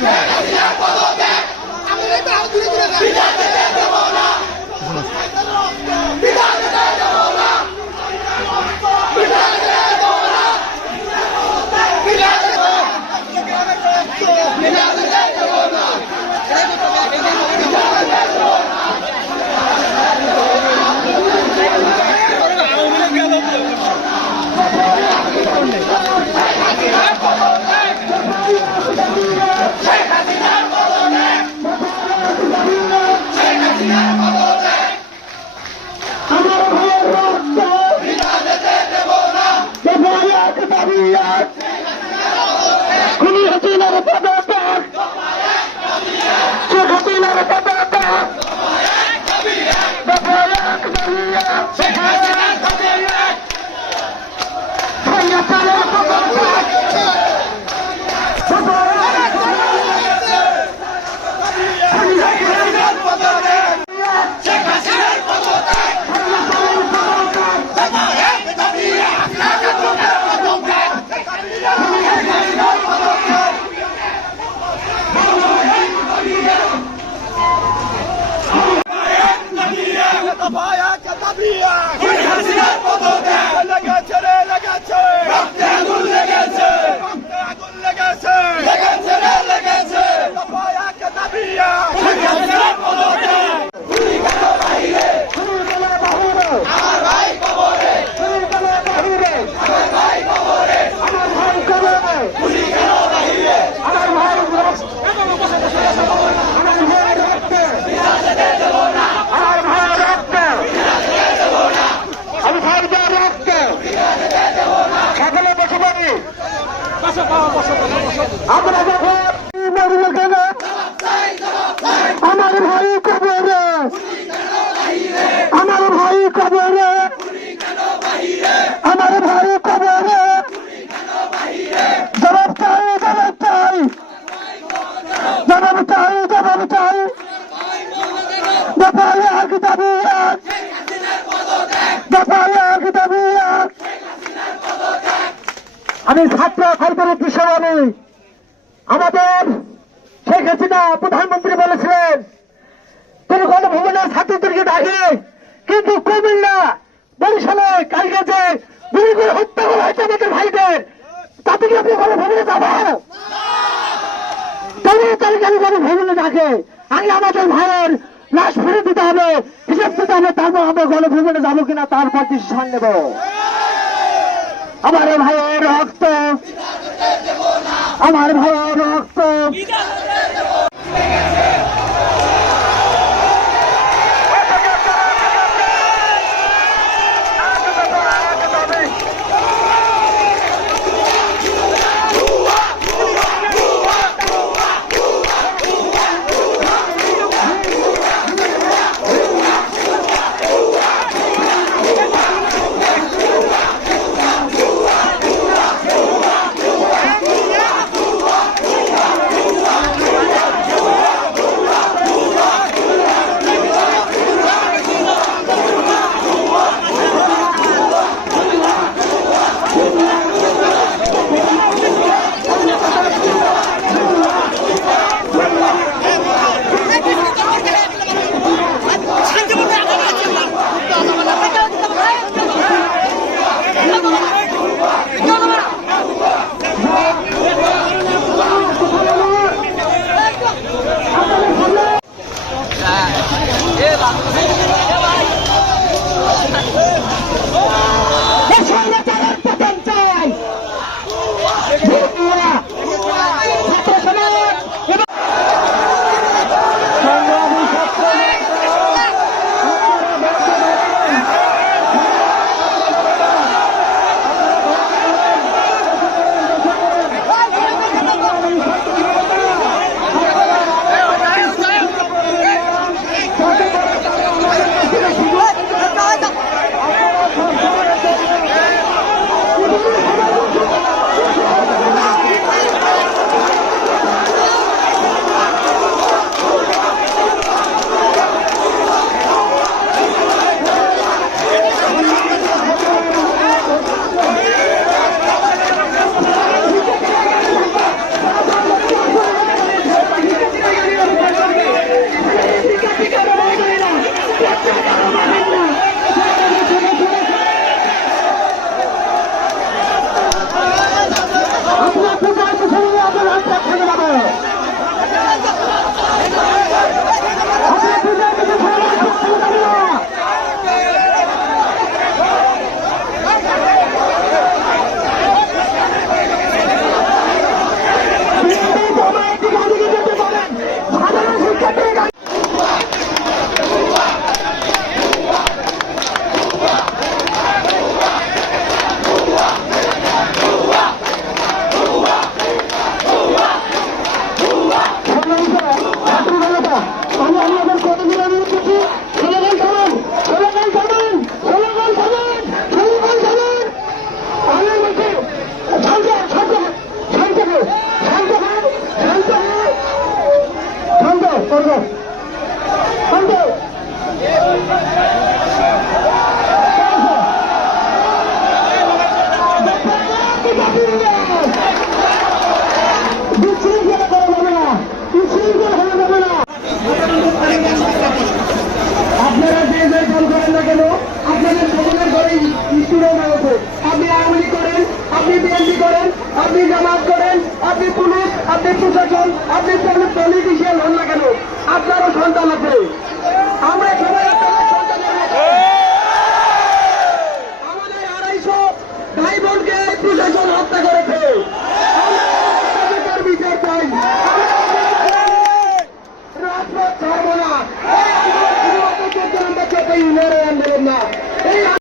Bye-bye. আমরা যখন আমার ভাই কবরে আমার ভাই কবরে আমার ভাই কবরে জবাব চাই জবাব চাই। জবাব চাই এক দাবি এক আমি ছাত্র কৃষক আমি। আমাদের শেখ হাসিনা প্রধানমন্ত্রী বলেছিলেন তিনি গণভবনে ছাত্রদেরকে ডাকে, কিন্তু কুমিল্লা, বরিশালে কালকে যে গুলি করে হত্যা করা হয়েছে আমাদের ভাইদের। তাতে কি আপনি গণভবনে যাব? তবে তাদেরকে আমি গণভবনে ডাকে? আগে আমাদের ভাইয়ের লাশ ফিরে দিতে হবে, হিসেব দিতে হবে, তারপর আমরা গণভবনে যাব কিনা, তারপর ডিসিশন নেব। আমার ভাইয়ের রক্ত। আমার ভাইয়ের রক্ত। আমি আমাদের কতগুলো বিএনপি করেন, আপনি জামাত করেন, আপনি পুলিশ, আপনি প্রশাসন, আপনি পলিটিশিয়ান হন না কেন, আপনারও সন্তান আছে। আমরা সবাই আমাদের আড়াইশো করেছে। রাজপথ ছাড়বো না।